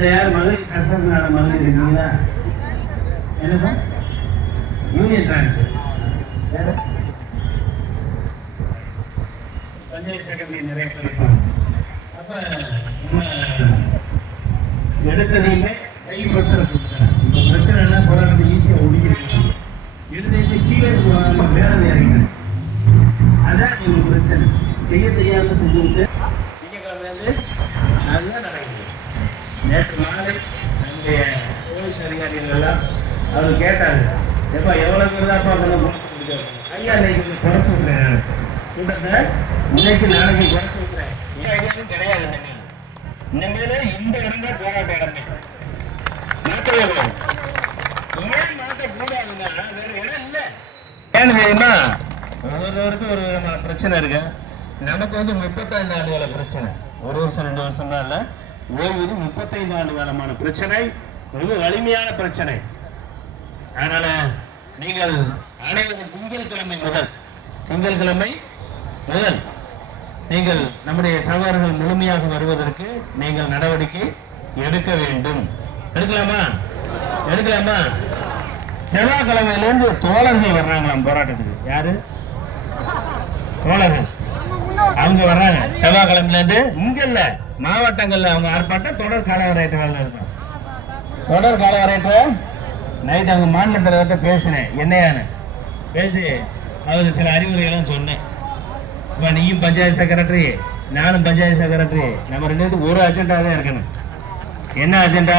இதுல யார் மகளிர் சட்டத்தினால மகளிர் இருக்கீங்களா என்னப்பா யூனியன் டிரான்ஸ்ஃபர் பஞ்சாயத்து செக்ரட்டரி நிறைய பேர் இருப்பாங்க. நம்ம எடுத்ததையுமே கை பிரச்சனை கொடுத்துட்டாங்க இப்போ பிரச்சனைனா போராட்டத்தை ஈஸியாக ஒடுக்கிருக்கலாம் எடுத்து கீழே போகாம அதான் எங்களுக்கு பிரச்சனை. செய்ய தெரியாமல் செஞ்சுட்டு திங்கக்கிழமையிலேருந்து நேற்று மாலை நம்முடைய போலீஸ் அதிகாரிகள் எல்லாம் அவர் கேட்டாங்க எப்பா எவ்வளோ பேர் தான் கொஞ்சம் குறைச்சு ஐயா இன்னைக்கு கொஞ்சம் குறைச்சு விட்றேன் நான். கூட்டத்தை இன்னைக்கு நாளைக்கு குறைச்சு விட்றேன். இந்த ஐடியாவும் கிடையாது இனிமேல் இந்த இடம் தான் போராட்ட இடமே மாற்றவே கூடாது ஏன் மாற்றக்கூடாதுன்னா வேற இடம் இல்லை. ஏன்னு தெரியுமா? ஒவ்வொருவருக்கும் ஒரு விதமான பிரச்சனை இருக்கு. நமக்கு வந்து முப்பத்தாண்டு ஆண்டு பிரச்சனை. ஒரு வருஷம் ரெண்டு வருஷம் தான் இல்லை. ஓய்வு முப்பத்தைந்து ஆண்டு காலமான பிரச்சனை மிக வலிமையான பிரச்சனை. அதனால நீங்கள் அனைவரும் திங்கட்கிழமை முதல் திங்கட்கிழமை முதல் நீங்கள் நம்முடைய சகோதரர்கள் முழுமையாக வருவதற்கு நீங்கள் நடவடிக்கை எடுக்க வேண்டும். எடுக்கலாமா? எடுக்கலாமா? செவ்வாய்க்கிழமையிலேருந்து தோழர்கள் வர்றாங்களாம் போராட்டத்துக்கு. யாரு? தோழர்கள். அவங்க வர்றாங்க. செவ்வாய்க்கிழமையிலேருந்து இங்க இல்லை மாவட்டங்கள்ல அவங்க ஆர்ப்பாட்டம் தொடர் காலவரையற்ற இருக்கும் தொடர் காலவரையற்ற நைட் அவங்க மாநில தலைவர்கிட்ட பேசினேன். என்னையான்னு? பேசி அவருக்கு சில அறிவுரைகளும் சொன்னேன். இப்போ நீயும் பஞ்சாயத்து செக்ரட்டரி நானும் பஞ்சாயத்து செக்ரட்டரி நம்ம ரெண்டு ஒரு அஜெண்டா தான் இருக்கணும். என்ன அஜெண்டா